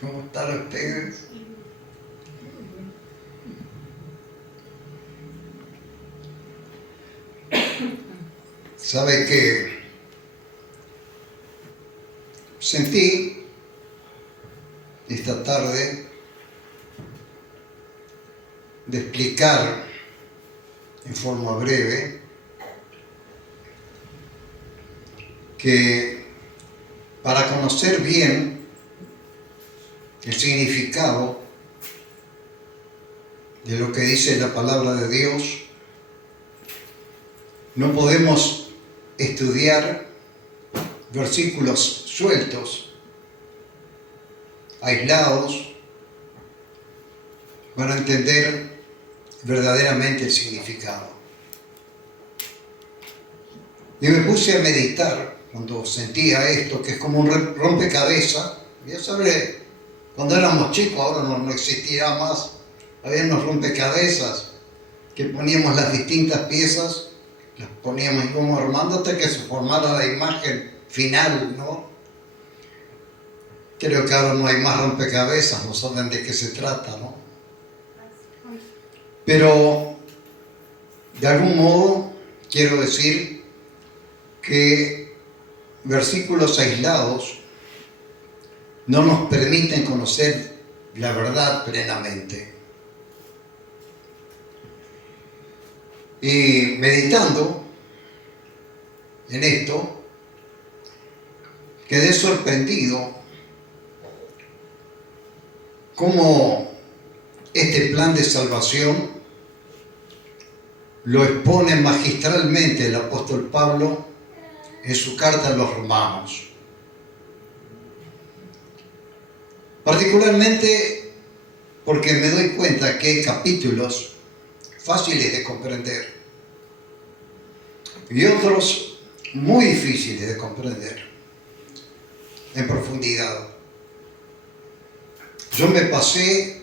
¿Cómo están ustedes? ¿Sabe que sentí esta tarde de explicar en forma breve que para conocer bien el significado de lo que dice la palabra de Dios, no podemos estudiar versículos sueltos, aislados, para entender verdaderamente el significado. Y me puse a meditar cuando sentía esto, que es como un rompecabezas. Ya sabré, cuando éramos chicos, ahora no existirá más, había unos rompecabezas que poníamos las distintas piezas, las poníamos y como armando hasta que se formara la imagen final, ¿no? Creo que ahora no hay más rompecabezas, no saben de qué se trata, ¿no? Pero, de algún modo, quiero decir que versículos aislados no nos permiten conocer la verdad plenamente. Y meditando en esto, quedé sorprendido cómo este plan de salvación lo expone magistralmente el apóstol Pablo en su carta a los romanos. Particularmente porque me doy cuenta que hay capítulos fáciles de comprender y otros muy difíciles de comprender en profundidad. Yo me pasé,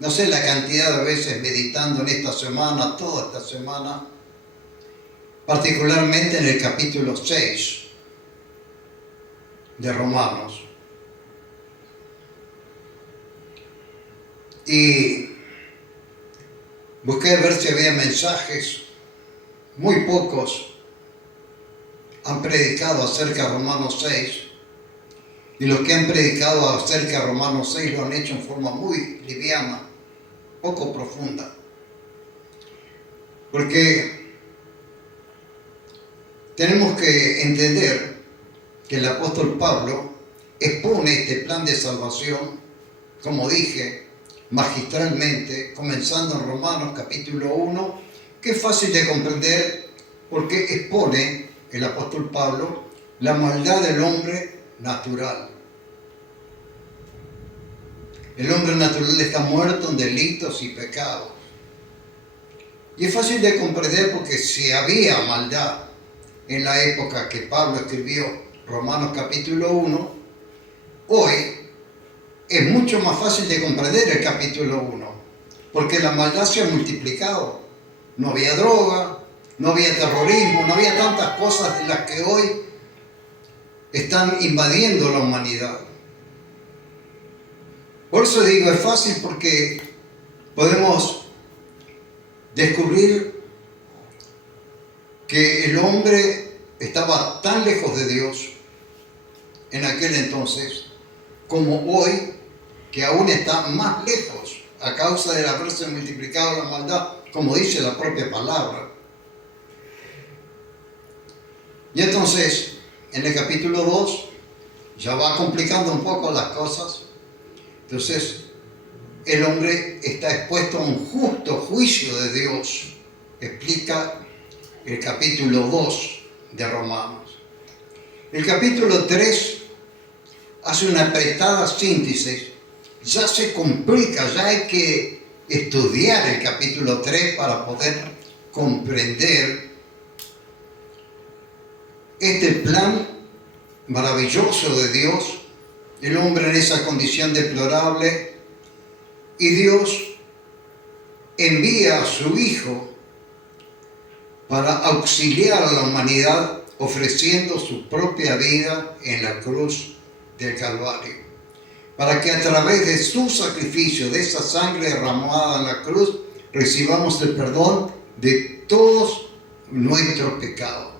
no sé la cantidad de veces meditando en esta semana, toda esta semana, particularmente en el capítulo 6 de Romanos. Y busqué ver si había mensajes. Muy pocos han predicado acerca de Romanos 6. Y los que han predicado acerca de Romanos 6 lo han hecho en forma muy liviana, poco profunda. Porque tenemos que entender que el apóstol Pablo expone este plan de salvación, como dije, magistralmente, comenzando en Romanos capítulo 1, que es fácil de comprender porque expone el apóstol Pablo la maldad del hombre natural. El hombre natural está muerto en delitos y pecados. Y es fácil de comprender porque si había maldad en la época que Pablo escribió Romanos capítulo 1, hoy es mucho más fácil de comprender el capítulo 1, porque la maldad se ha multiplicado. No había droga, no había terrorismo, no había tantas cosas de las que hoy están invadiendo la humanidad. Por eso digo, es fácil porque podemos descubrir que el hombre estaba tan lejos de Dios en aquel entonces como hoy, que aún está más lejos a causa de haberse multiplicado la maldad, como dice la propia palabra. Y entonces, en el capítulo 2, ya va complicando un poco las cosas. Entonces, el hombre está expuesto a un justo juicio de Dios, explica el capítulo 2 de Romanos. El capítulo 3 hace una apretada síntesis. Ya se complica, ya hay que estudiar el capítulo 3 para poder comprender este plan maravilloso de Dios, el hombre en esa condición deplorable, y Dios envía a su Hijo para auxiliar a la humanidad ofreciendo su propia vida en la cruz del Calvario. para que a través de su sacrificio, de esa sangre derramada en la cruz, recibamos el perdón de todos nuestros pecados.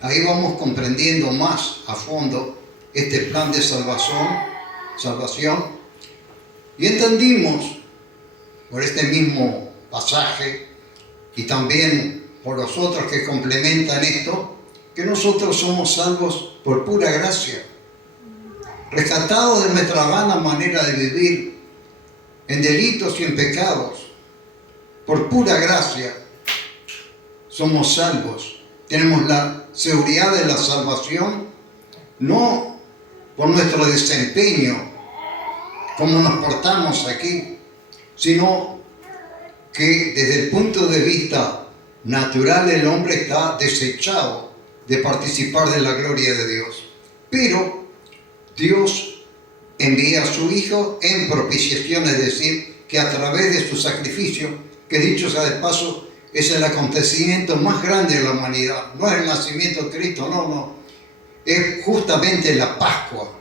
Ahí vamos comprendiendo más a fondo este plan de salvación, y entendimos por este mismo pasaje y también por los otros que complementan esto, que nosotros somos salvos por pura gracia, rescatados de nuestra vana manera de vivir, en delitos y en pecados. Por pura gracia somos salvos. Tenemos la seguridad de la salvación, no por nuestro desempeño, como nos portamos aquí, sino que desde el punto de vista natural el hombre está desechado de participar de la gloria de Dios. Pero Dios envía a su Hijo en propiciación, es decir, que a través de su sacrificio, que dicho sea de paso, es el acontecimiento más grande de la humanidad. No es el nacimiento de Cristo, no. Es justamente la Pascua.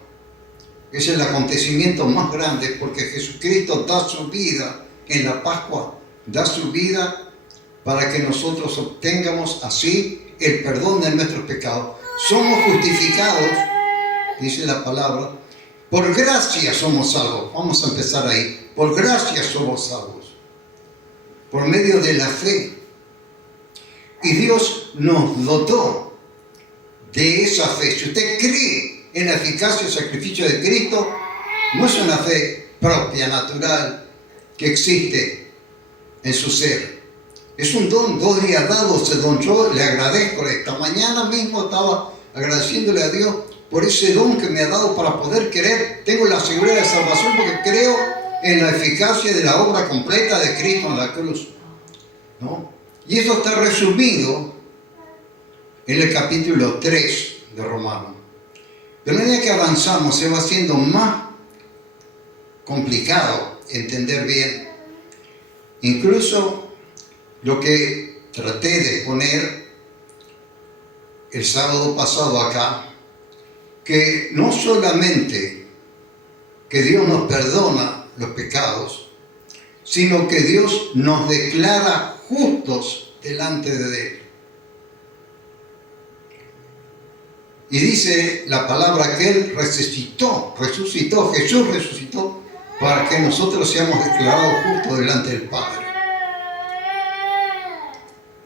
Es el acontecimiento más grande porque Jesucristo da su vida en la Pascua, da su vida para que nosotros obtengamos así el perdón de nuestros pecados. Somos justificados, dice la palabra, por gracia somos salvos. Vamos a empezar ahí. Por gracia somos salvos, por medio de la fe. Y Dios nos dotó de esa fe. Si usted cree en la eficacia del sacrificio de Cristo, no es una fe propia, natural, que existe en su ser. Es un don, Dios le ha dado ese don. Yo le agradezco. Esta mañana mismo estaba agradeciéndole a Dios por ese don que me ha dado para poder creer. Tengo la seguridad de salvación porque creo en la eficacia de la obra completa de Cristo en la cruz, ¿no? Y eso está resumido en el capítulo 3 de Romanos. Pero a medida que avanzamos se va haciendo más complicado entender bien. Incluso lo que traté de poner el sábado pasado acá, que no solamente que Dios nos perdona los pecados, sino que Dios nos declara justos delante de Él. Y dice la palabra que Él resucitó, Jesús resucitó para que nosotros seamos declarados justos delante del Padre.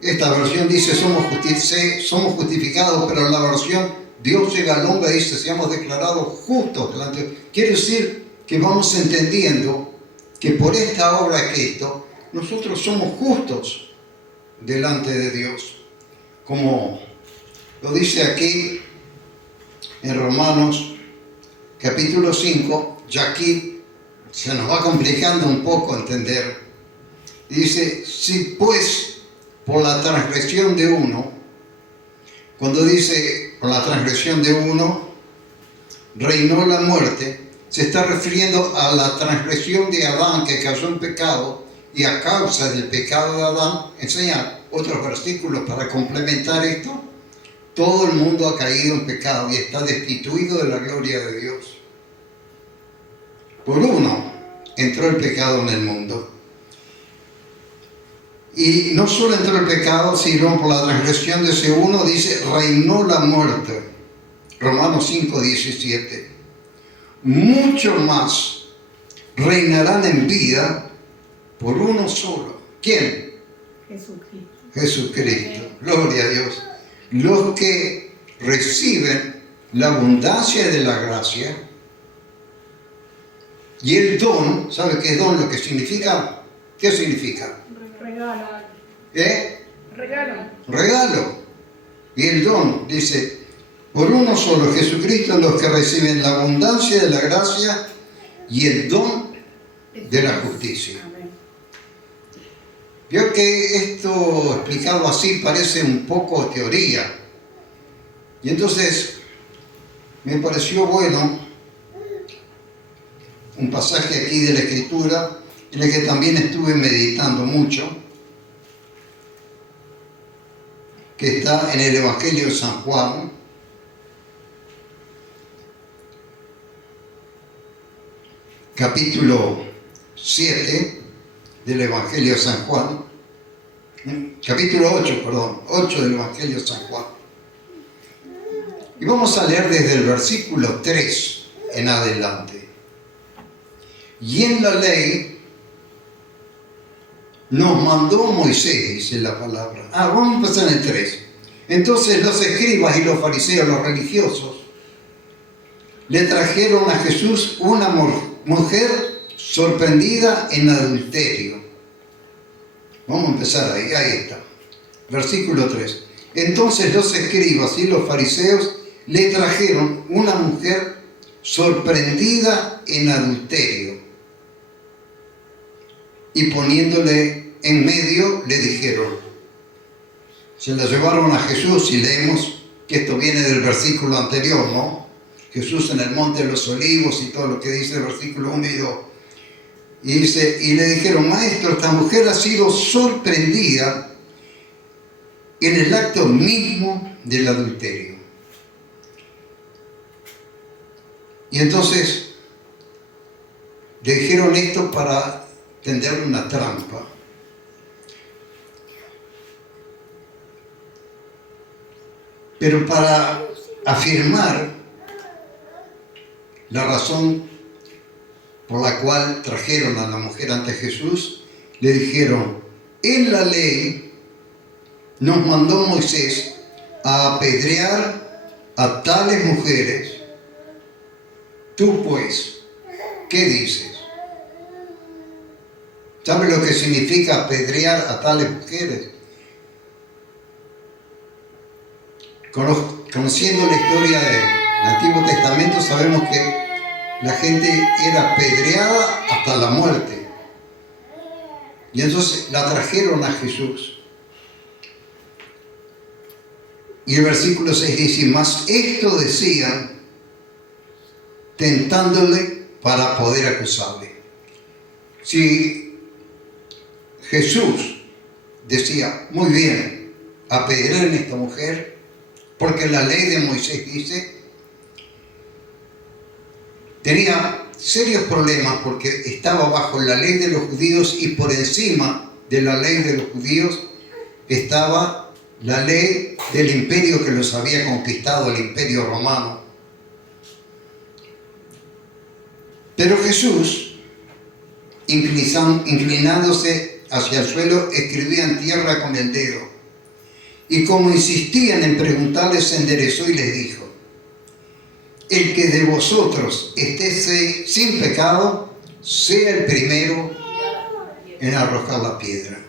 Esta versión dice somos justificados, pero la versión Dios llega al hombre y dice seamos declarados justos delante de Él. Quiere decir que vamos entendiendo que por esta obra de Cristo nosotros somos justos delante de Dios. Como lo dice aquí en Romanos capítulo 5, ya aquí se nos va complicando un poco entender. Dice, si pues por la transgresión de uno, cuando dice por la transgresión de uno reinó la muerte, se está refiriendo a la transgresión de Adán que causó en pecado, y a causa del pecado de Adán, enseña otros versículos para complementar esto, todo el mundo ha caído en pecado y está destituido de la gloria de Dios. Por uno entró el pecado en el mundo. Y no solo entró el pecado, sino por la transgresión de ese uno, dice, reinó la muerte. Romanos 5, 17. Mucho más reinarán en vida por uno solo. ¿Quién? Jesucristo. Gloria a Dios. Los que reciben la abundancia de la gracia y el don. ¿Sabe qué es don? Lo que significa. ¿Qué significa? Regalo. Regalo. Y el don, dice, por uno solo, Jesucristo, los que reciben la abundancia de la gracia y el don de la justicia. Veo que esto explicado así parece un poco teoría. Y entonces me pareció bueno un pasaje aquí de la Escritura en el que también estuve meditando mucho, que está en el Evangelio de San Juan, capítulo 7 del Evangelio de San Juan, capítulo 8 del Evangelio de San Juan. Y vamos a leer desde el versículo 3 en adelante. Y en la ley nos mandó Moisés, dice la palabra. Vamos a empezar en el 3. Entonces los escribas y los fariseos, los religiosos, le trajeron a Jesús una mujer sorprendida en adulterio. Vamos a empezar ahí está. Versículo 3. Entonces los escribas y los fariseos le trajeron una mujer sorprendida en adulterio. Y poniéndole en medio, le dijeron, se la llevaron a Jesús, y leemos que esto viene del versículo anterior, ¿no? Jesús en el monte de los olivos y todo lo que dice el versículo 1 y 2. Y dice, y le dijeron, maestro, esta mujer ha sido sorprendida en el acto mismo del adulterio. Y entonces le dijeron esto para tenderle una trampa. Pero para afirmar la razón por la cual trajeron a la mujer ante Jesús, le dijeron, en la ley nos mandó Moisés a apedrear a tales mujeres. Tú pues, ¿qué dices? ¿Sabes lo que significa apedrear a tales mujeres? Conociendo la historia del Antiguo Testamento, sabemos que la gente era apedreada hasta la muerte. Y entonces la trajeron a Jesús. Y el versículo 6 dice, mas esto decían, tentándole para poder acusarle. Si Jesús decía, muy bien, apedrear a esta mujer, porque la ley de Moisés dice, tenía serios problemas porque estaba bajo la ley de los judíos, y por encima de la ley de los judíos estaba la ley del imperio que los había conquistado, el imperio romano. Pero Jesús, inclinándose hacia el suelo, escribía en tierra con el dedo. Y como insistían en preguntarle, se enderezó y les dijo, el que de vosotros esté sin pecado, sea el primero en arrojar la piedra.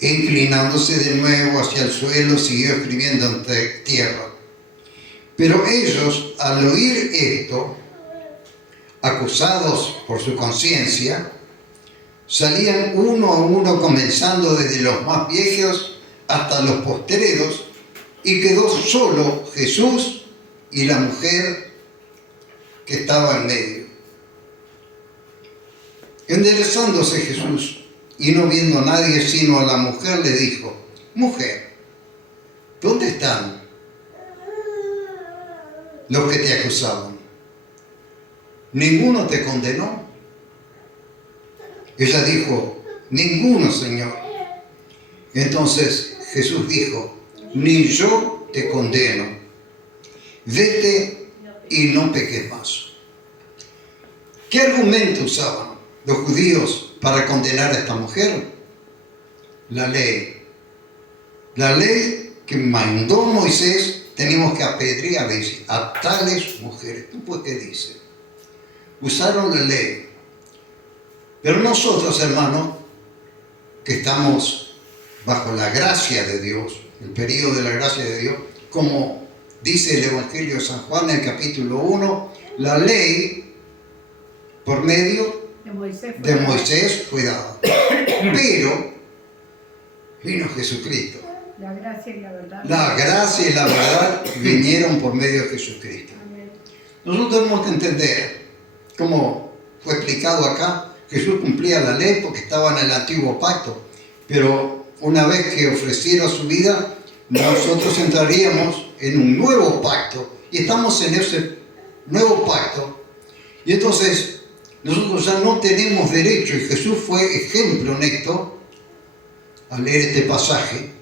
E inclinándose de nuevo hacia el suelo, siguió escribiendo en tierra. Pero ellos, al oír esto, acusados por su conciencia, salían uno a uno, comenzando desde los más viejos hasta los postreros, y quedó solo Jesús y la mujer que estaba en medio. Enderezándose Jesús y no viendo a nadie sino a la mujer, le dijo, mujer, ¿dónde están los que te acusaban? ¿Ninguno te condenó? Ella dijo, ninguno, Señor. Entonces Jesús dijo, ni yo te condeno. Vete y no peques más. ¿Qué argumento usaban los judíos para condenar a esta mujer? La ley. La ley que mandó Moisés, tenemos que apedrear a tales mujeres. ¿Tú pues qué dices? Usaron la ley. Pero nosotros, hermanos, que estamos bajo la gracia de Dios, el periodo de la gracia de Dios, como dice el Evangelio de San Juan en el capítulo 1, la ley por medio de Moisés fue dada. Pero vino Jesucristo. La gracia y la verdad. La gracia y la verdad vinieron por medio de Jesucristo. Nosotros tenemos que entender, como fue explicado acá, Jesús cumplía la ley porque estaba en el antiguo pacto, pero una vez que ofreciera su vida, nosotros entraríamos en un nuevo pacto, y estamos en ese nuevo pacto Y entonces, nosotros ya no tenemos derecho, y Jesús fue ejemplo en esto, al leer este pasaje,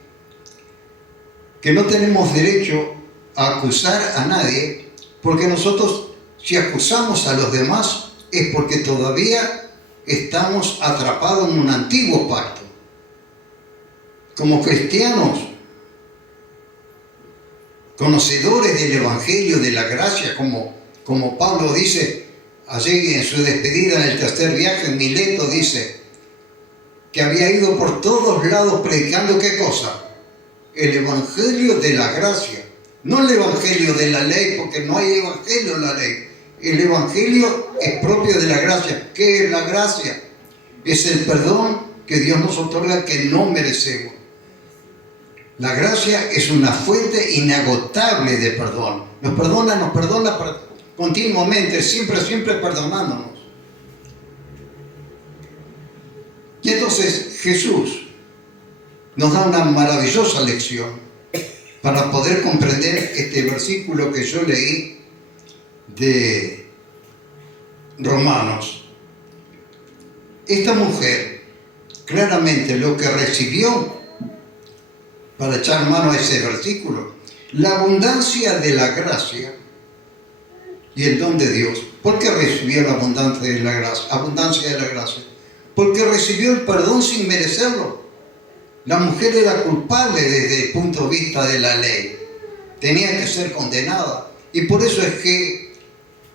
que no tenemos derecho a acusar a nadie, porque nosotros, si acusamos a los demás, es porque todavía estamos atrapados en un antiguo pacto. Como cristianos, conocedores del Evangelio, de la gracia, como Pablo dice allí en su despedida en el tercer viaje en Mileto, dice que había ido por todos lados predicando ¿qué cosa? El Evangelio de la gracia, no el Evangelio de la ley, porque no hay Evangelio en la ley. El Evangelio es propio de la gracia. ¿Qué es la gracia? Es el perdón que Dios nos otorga que no merecemos. La gracia es una fuente inagotable de perdón. Nos perdona continuamente, siempre perdonándonos. Y entonces Jesús nos da una maravillosa lección para poder comprender este versículo que yo leí de Romanos. Esta mujer claramente lo que recibió, para echar mano a ese versículo, la abundancia de la gracia y el don de Dios. ¿Por qué recibió la abundancia de la gracia? Porque recibió el perdón sin merecerlo. La mujer era culpable desde el punto de vista de la ley. Tenía que ser condenada. Y por eso es que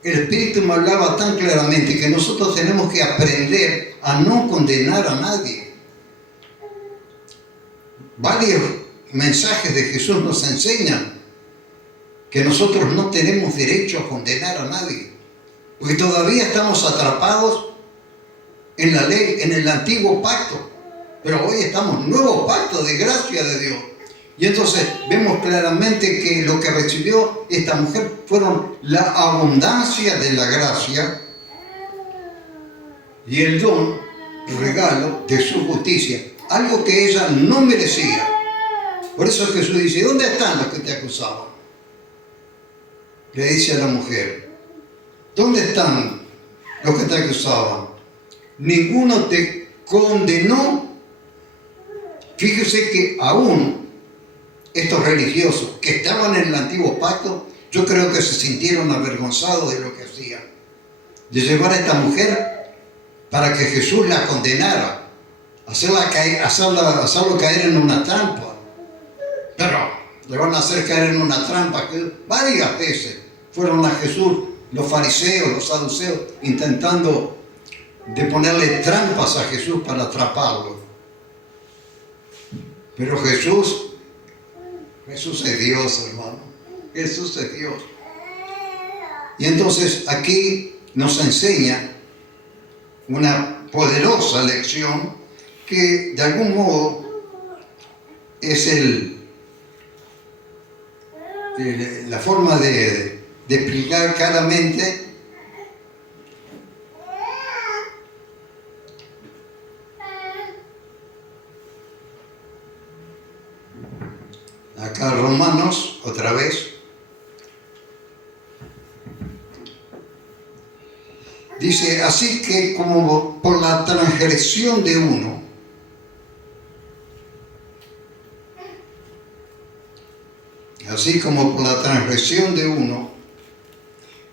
el Espíritu me hablaba tan claramente que nosotros tenemos que aprender a no condenar a nadie. Varios mensajes de Jesús nos enseñan que nosotros no tenemos derecho a condenar a nadie, porque todavía estamos atrapados en la ley, en el antiguo pacto, pero hoy estamos en un nuevo pacto de gracia de Dios. Y entonces vemos claramente que lo que recibió esta mujer fueron la abundancia de la gracia y el don, el regalo de su justicia, algo que ella no merecía. Por eso Jesús dice, ¿dónde están los que te acusaban? Le dice a la mujer, ¿dónde están los que te acusaban? Ninguno te condenó. Fíjese que aún estos religiosos que estaban en el antiguo pacto, yo creo que se sintieron avergonzados de lo que hacían, de llevar a esta mujer para que Jesús la condenara, hacerlo caer en una trampa. Pero le van a hacer caer en una trampa que varias veces fueron a Jesús los fariseos, los saduceos, intentando de ponerle trampas a Jesús para atraparlo. Pero Jesús es Dios, hermano. Jesús es Dios. Y entonces aquí nos enseña una poderosa lección que de algún modo es la forma de explicar claramente acá Romanos, otra vez, dice, así que como por la transgresión de uno,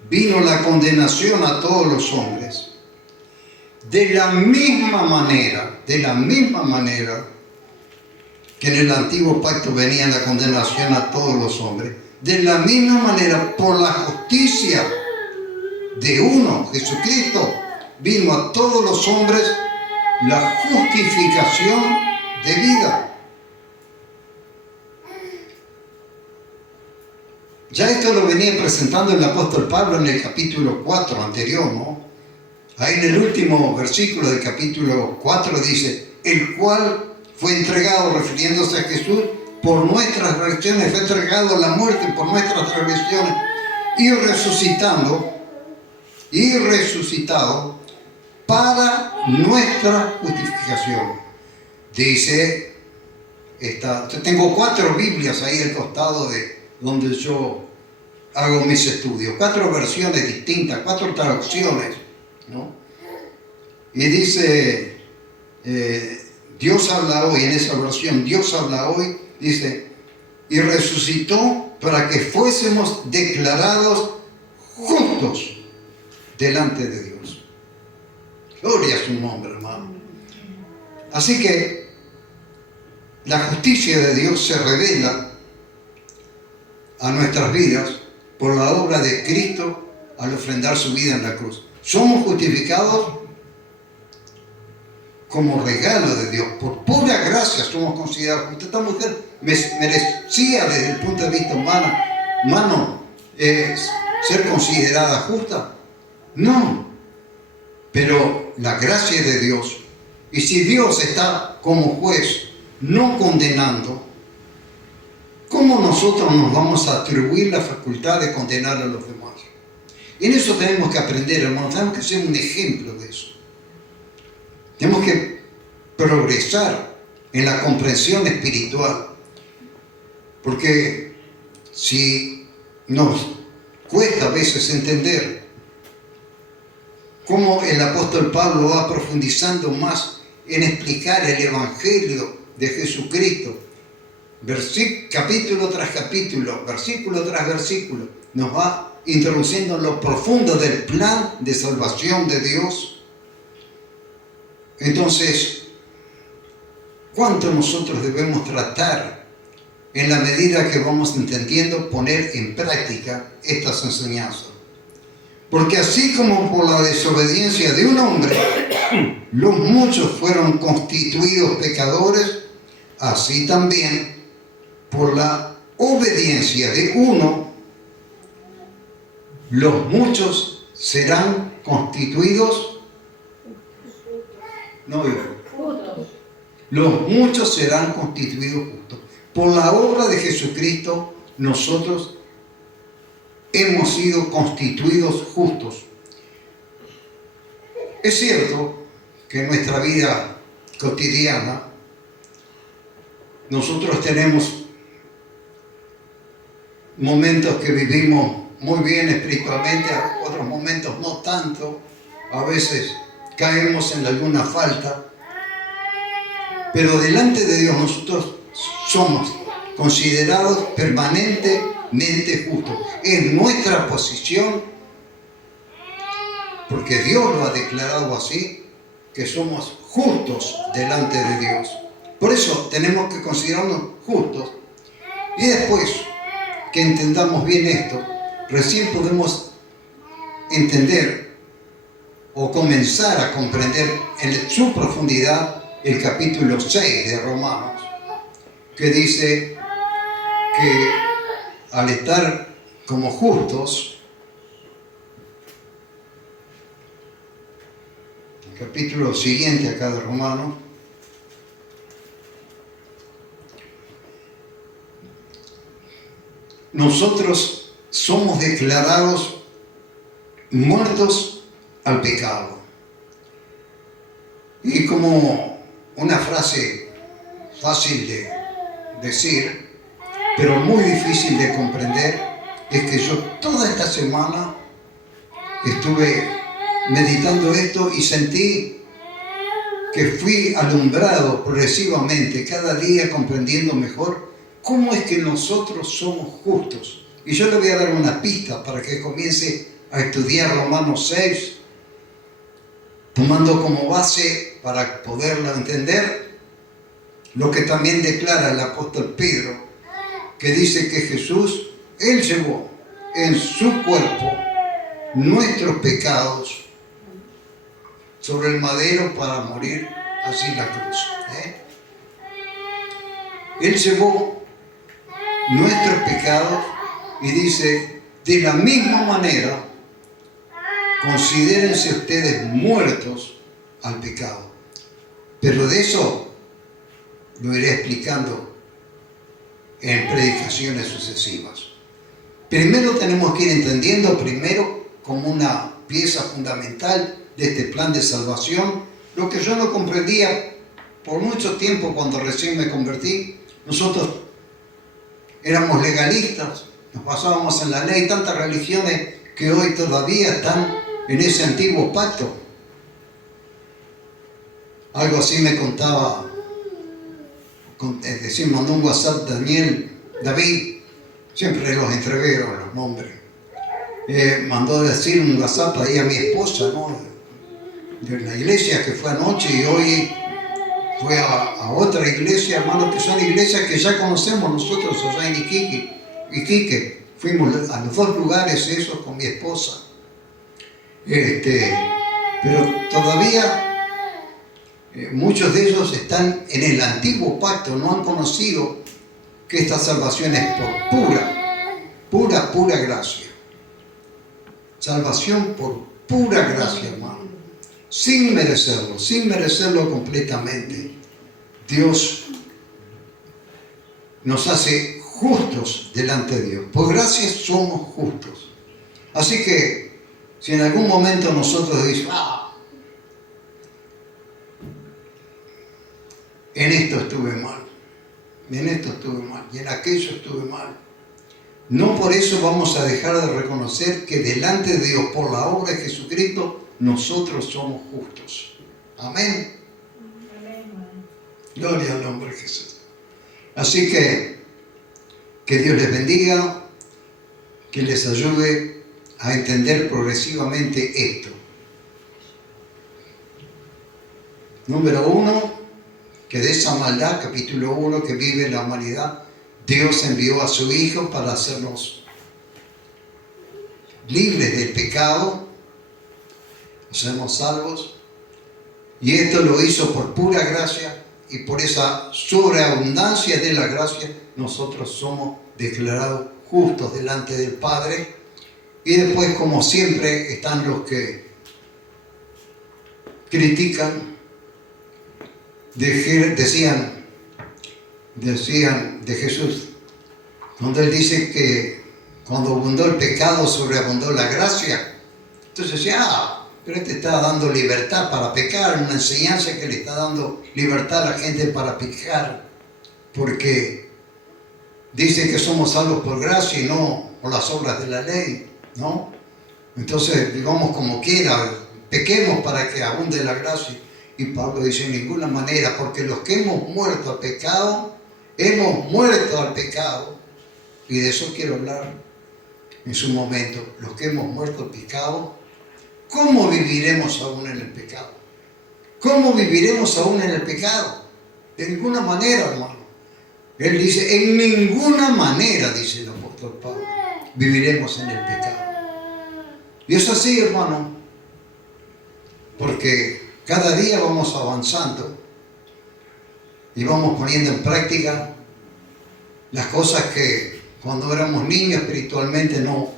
vino la condenación a todos los hombres, de la misma manera que en el antiguo pacto venía la condenación a todos los hombres, de la misma manera por la justicia de uno, Jesucristo, vino a todos los hombres la justificación de vida. Ya esto lo venía presentando el apóstol Pablo en el capítulo 4 anterior, ¿no? Ahí en el último versículo del capítulo 4 dice, el cual fue entregado, refiriéndose a Jesús, por nuestras transgresiones, fue entregado a la muerte por nuestras transgresiones, y resucitado para nuestra justificación. Dice, tengo 4 Biblias ahí al costado de donde yo hago mis estudios. 4 versiones distintas, 4 traducciones, ¿no? Y dice, Dios habla hoy, en esa versión, Dios habla hoy, dice, y resucitó para que fuésemos declarados justos delante de Dios. Gloria a su nombre, hermano. Así que la justicia de Dios se revela a nuestras vidas por la obra de Cristo al ofrendar su vida en la cruz. Somos justificados como regalo de Dios. Por pura gracia somos considerados justos. Esta mujer merecía desde el punto de vista humano ser considerada justa. No. Pero la gracia de Dios, y si Dios está como juez no condenando, ¿cómo nosotros nos vamos a atribuir la facultad de condenar a los demás? Y en eso tenemos que aprender, hermanos, tenemos que ser un ejemplo de eso. Tenemos que progresar en la comprensión espiritual, porque si nos cuesta a veces entender cómo el apóstol Pablo va profundizando más en explicar el Evangelio de Jesucristo, capítulo tras capítulo, versículo tras versículo, nos va introduciendo en lo profundo del plan de salvación de Dios. Entonces, ¿cuánto nosotros debemos tratar, en la medida que vamos entendiendo, poner en práctica estas enseñanzas? Porque así como por la desobediencia de un hombre, los muchos fueron constituidos pecadores, así también por la obediencia de uno, los muchos serán constituidos justos. Los muchos serán constituidos justos. Por la obra de Jesucristo, nosotros hemos sido constituidos justos. Es cierto que en nuestra vida cotidiana nosotros tenemos momentos que vivimos muy bien espiritualmente, otros momentos no tanto, a veces caemos en alguna falta, pero delante de Dios nosotros somos considerados permanentemente justos. Es nuestra posición, porque Dios lo ha declarado así, que somos justos delante de Dios. Por eso tenemos que considerarnos justos, y después que entendamos bien esto, recién podemos entender o comenzar a comprender en su profundidad el capítulo 6 de Romanos, que dice que al estar como justos, el capítulo siguiente acá de Romanos, nosotros somos declarados muertos al pecado. Y como una frase fácil de decir, pero muy difícil de comprender, es que yo toda esta semana estuve meditando esto y sentí que fui alumbrado progresivamente, cada día comprendiendo mejor cómo es que nosotros somos justos. Y yo le voy a dar una pista para que comience a estudiar Romanos 6, tomando como base para poderlo entender lo que también declara el apóstol Pedro, que dice que Jesús, Él llevó en su cuerpo nuestros pecados sobre el madero para morir así en la cruz. Él llevó nuestros pecados y dice, de la misma manera, considérense ustedes muertos al pecado. Pero de eso lo iré explicando en predicaciones sucesivas. Primero tenemos que ir entendiendo, como una pieza fundamental de este plan de salvación, lo que yo no comprendía por mucho tiempo cuando recién me convertí. Nosotros éramos legalistas, nos basábamos en la ley, tantas religiones que hoy todavía están en ese antiguo pacto. Algo así me contaba, es decir, mandó un WhatsApp David, siempre los entrevero los nombres, mandó decir un WhatsApp ahí a mi esposa, ¿no? De la iglesia que fue anoche y hoy fue a otra iglesia, hermano, que son iglesias que ya conocemos nosotros allá en Iquique. Fuimos a los dos lugares esos con mi esposa. Pero todavía muchos de ellos están en el antiguo pacto, no han conocido que esta salvación es por pura gracia. Salvación por pura gracia, hermano. Sin merecerlo completamente. Dios nos hace justos delante de Dios. Por gracia somos justos. Así que, si en algún momento nosotros decimos, en esto estuve mal, y en aquello estuve mal, no por eso vamos a dejar de reconocer que delante de Dios, por la obra de Jesucristo, nosotros somos justos. Amén. Gloria al nombre de Jesús. Así que Dios les bendiga, que les ayude a entender progresivamente esto. Número 1, que de esa maldad, capítulo 1, que vive la humanidad, Dios envió a su Hijo para hacernos libres del pecado, seremos salvos, y esto lo hizo por pura gracia, y por esa sobreabundancia de la gracia nosotros somos declarados justos delante del Padre. Y después, como siempre, están los que critican, decían de Jesús, cuando Él dice que cuando abundó el pecado, sobreabundó la gracia. Entonces decía, pero te está dando libertad para pecar, una enseñanza que le está dando libertad a la gente para pecar, porque dice que somos salvos por gracia y no por las obras de la ley, ¿no? Entonces vivamos como quiera, pequemos para que abunde la gracia. Y Pablo dice, en ninguna manera, porque los que hemos muerto al pecado, y de eso quiero hablar en su momento, los que hemos muerto al pecado, ¿cómo viviremos aún en el pecado? ¿Cómo viviremos aún en el pecado? De ninguna manera, hermano. Él dice, en ninguna manera, dice el apóstol Pablo, viviremos en el pecado. Y es así, hermano, porque cada día vamos avanzando y vamos poniendo en práctica las cosas que cuando éramos niños espiritualmente no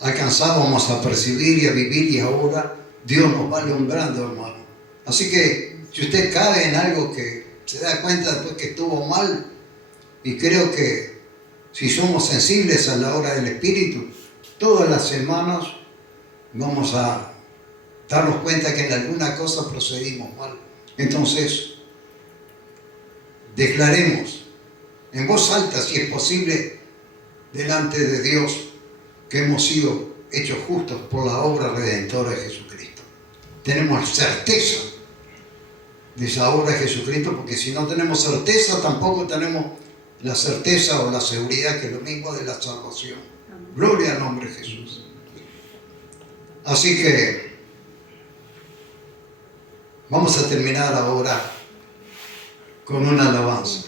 alcanzábamos a percibir y a vivir, y ahora Dios nos va alumbrando, hermano. Así que si usted cae en algo que se da cuenta después que estuvo mal, y creo que si somos sensibles a la obra del Espíritu, todas las semanas vamos a darnos cuenta que en alguna cosa procedimos mal. Entonces, declaremos en voz alta, si es posible, delante de Dios, que hemos sido hechos justos por la obra redentora de Jesucristo. Tenemos certeza de esa obra de Jesucristo, porque si no tenemos certeza, tampoco tenemos la certeza o la seguridad, que es lo mismo de la salvación. Gloria al nombre de Jesús. Así que vamos a terminar ahora con una alabanza.